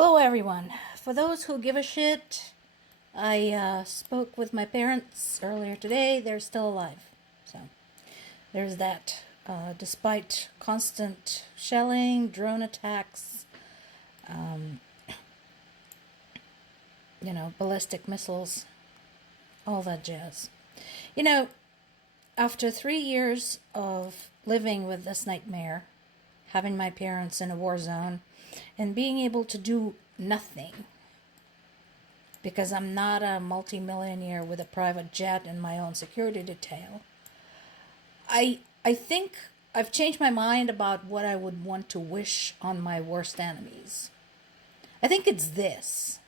Hello, everyone. For those who give a shit, I spoke with my parents earlier today. They're still alive. So there's that. Despite constant shelling, drone attacks, um, ballistic missiles, all that jazz. After 3 years of living with this nightmare, having my parents in a war zone, and being able to do nothing because I'm not a multimillionaire with a private jet and my own security detail, I think I've changed my mind about what I would want to wish on my worst enemies. I think it's this.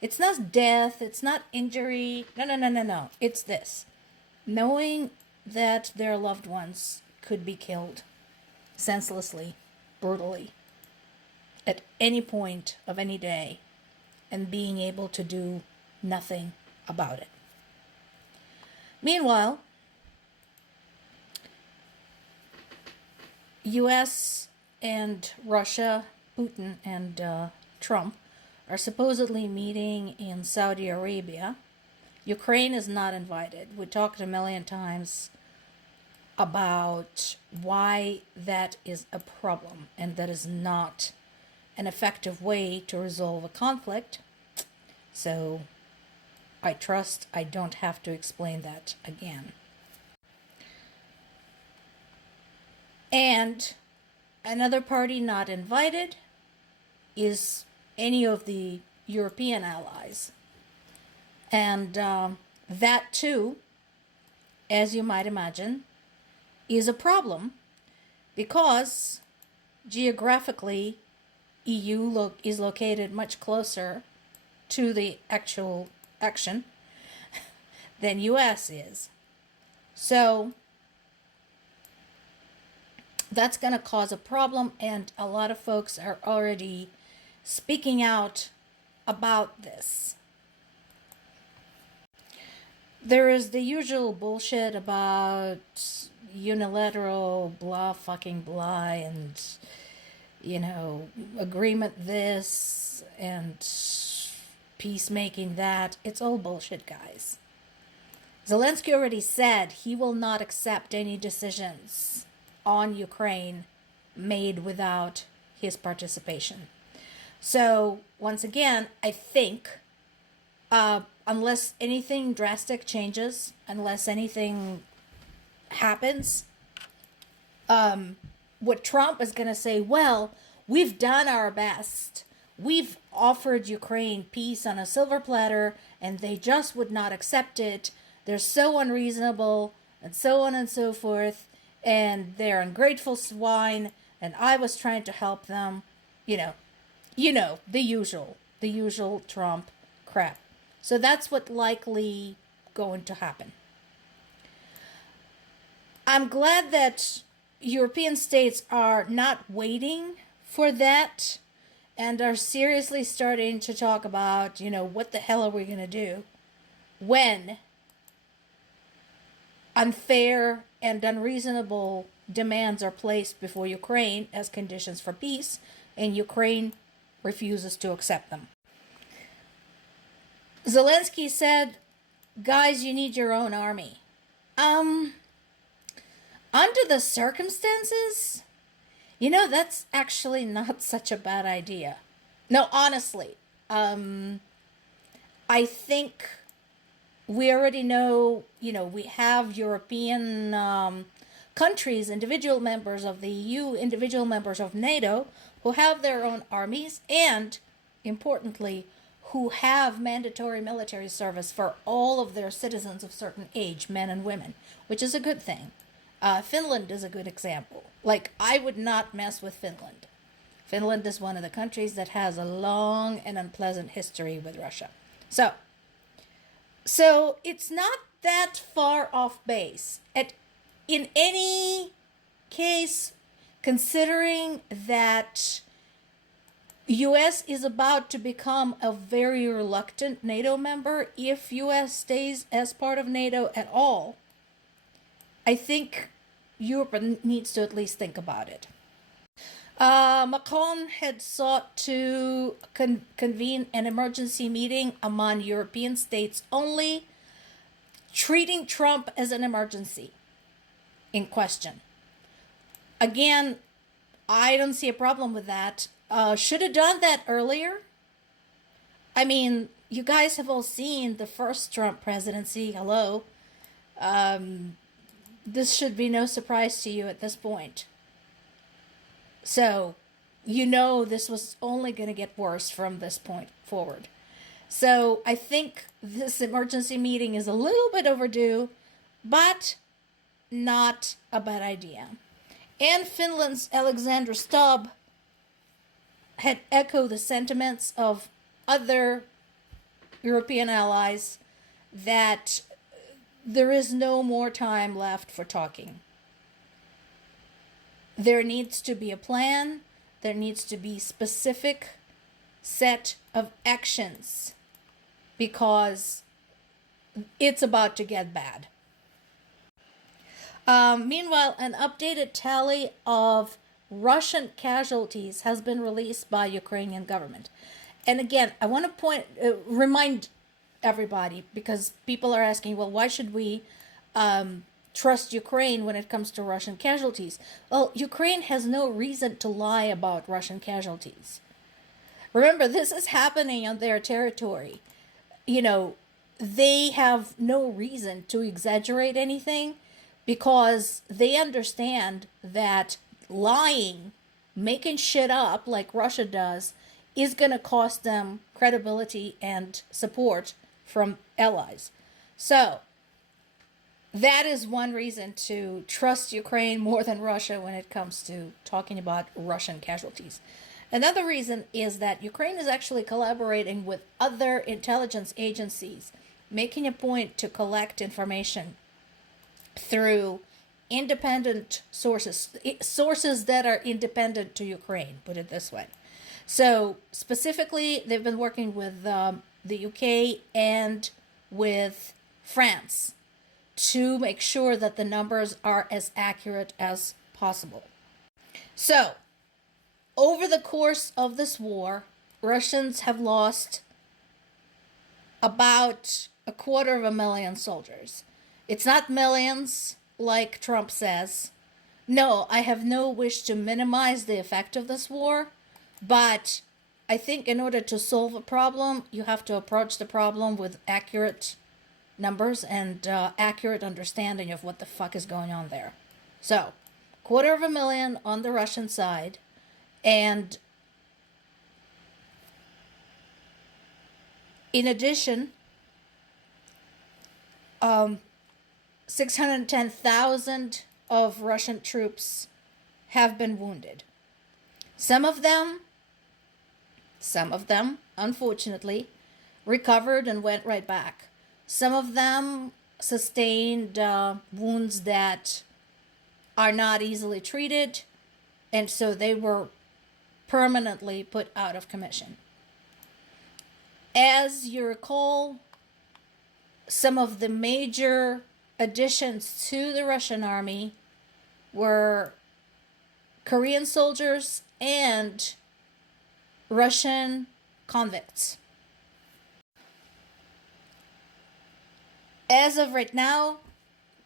It's not death, it's not injury. No. It's this. Knowing that their loved ones could be killed senselessly, brutally, at any point of any day, and being able to do nothing about it. Meanwhile, US and Russia, Putin and Trump, are supposedly meeting in Saudi Arabia. Ukraine is not invited. We talked a million times about why that is a problem and that is not an effective way to resolve a conflict. So I trust I don't have to explain that again. And another party not invited is any of the European allies. And that too, as you might imagine, is a problem because geographically EU is located much closer to the actual action than US is. So that's going to cause a problem, and a lot of folks are already speaking out about this. There is the usual bullshit about unilateral blah fucking blah and agreement this and peacemaking that. It's all bullshit, guys. Zelensky already said he will not accept any decisions on Ukraine made without his participation. So, once again, I think unless anything drastic changes, unless anything happens, what Trump is going to say, well, we've done our best. We've offered Ukraine peace on a silver platter, and they just would not accept it. They're so unreasonable, and so on and so forth, and they're ungrateful swine, and I was trying to help them. The usual Trump crap. So that's what likely going to happen. I'm glad that European states are not waiting for that and are seriously starting to talk about, what the hell are we going to do when unfair and unreasonable demands are placed before Ukraine as conditions for peace, and Ukraine refuses to accept them. Zelensky said, guys, you need your own army. Under the circumstances, that's actually not such a bad idea. No, honestly. I think we already know, we have European countries, individual members of the EU, individual members of NATO, who have their own armies and, importantly, who have mandatory military service for all of their citizens of certain age, men and women, which is a good thing. Finland is a good example. I would not mess with Finland. Finland is one of the countries that has a long and unpleasant history with Russia. So it's not that far off base. In any case, considering that U.S. is about to become a very reluctant NATO member, if U.S. stays as part of NATO at all, I think Europe needs to at least think about it. Macron had sought to convene an emergency meeting among European states only, treating Trump as an emergency in question. Again, I don't see a problem with that. Should have done that earlier. I mean, you guys have all seen the first Trump presidency. Hello. This should be no surprise to you at this point. So, you know this was only going to get worse from this point forward. So, I think this emergency meeting is a little bit overdue, but not a bad idea. And Finland's Alexander Stubb had echoed the sentiments of other European allies that there is no more time left for talking. There needs to be a plan. There needs to be specific set of actions because it's about to get bad. Meanwhile, an updated tally of Russian casualties has been released by Ukrainian government. And again, I want to remind everybody, because people are asking, well, why should we trust Ukraine when it comes to Russian casualties? Well, Ukraine has no reason to lie about Russian casualties. Remember, this is happening on their territory. You know, they have no reason to exaggerate anything because they understand that lying, making shit up like Russia does, is going to cost them credibility and support from allies. So, that is one reason to trust Ukraine more than Russia when it comes to talking about Russian casualties. Another reason is that Ukraine is actually collaborating with other intelligence agencies, making a point to collect information through independent sources that are independent to Ukraine, put it this way. So specifically, they've been working with the UK and with France to make sure that the numbers are as accurate as possible. So, over the course of this war, Russians have lost about 250,000 soldiers. It's not millions, like Trump says. No, I have no wish to minimize the effect of this war, but I think in order to solve a problem, you have to approach the problem with accurate numbers and accurate understanding of what the fuck is going on there. So, 250,000 on the Russian side, and in addition, 610,000 of Russian troops have been wounded. Some of them, unfortunately, recovered and went right back. Some of them sustained wounds that are not easily treated, and so they were permanently put out of commission. As you recall, some of the major additions to the Russian army were Korean soldiers and Russian convicts. As of right now,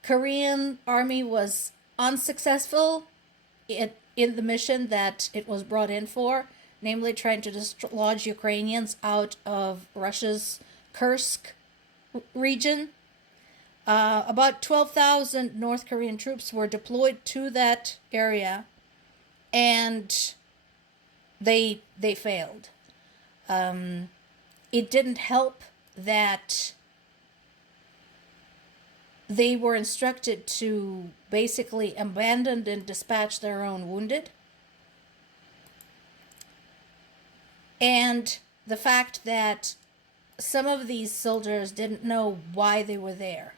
Korean army was unsuccessful in the mission that it was brought in for, namely trying to dislodge Ukrainians out of Russia's Kursk region. About 12,000 North Korean troops were deployed to that area, and they failed. It didn't help that they were instructed to basically abandon and dispatch their own wounded. And the fact that some of these soldiers didn't know why they were there,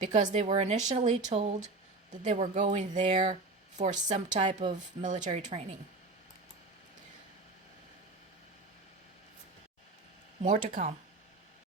because they were initially told that they were going there for some type of military training. More to come.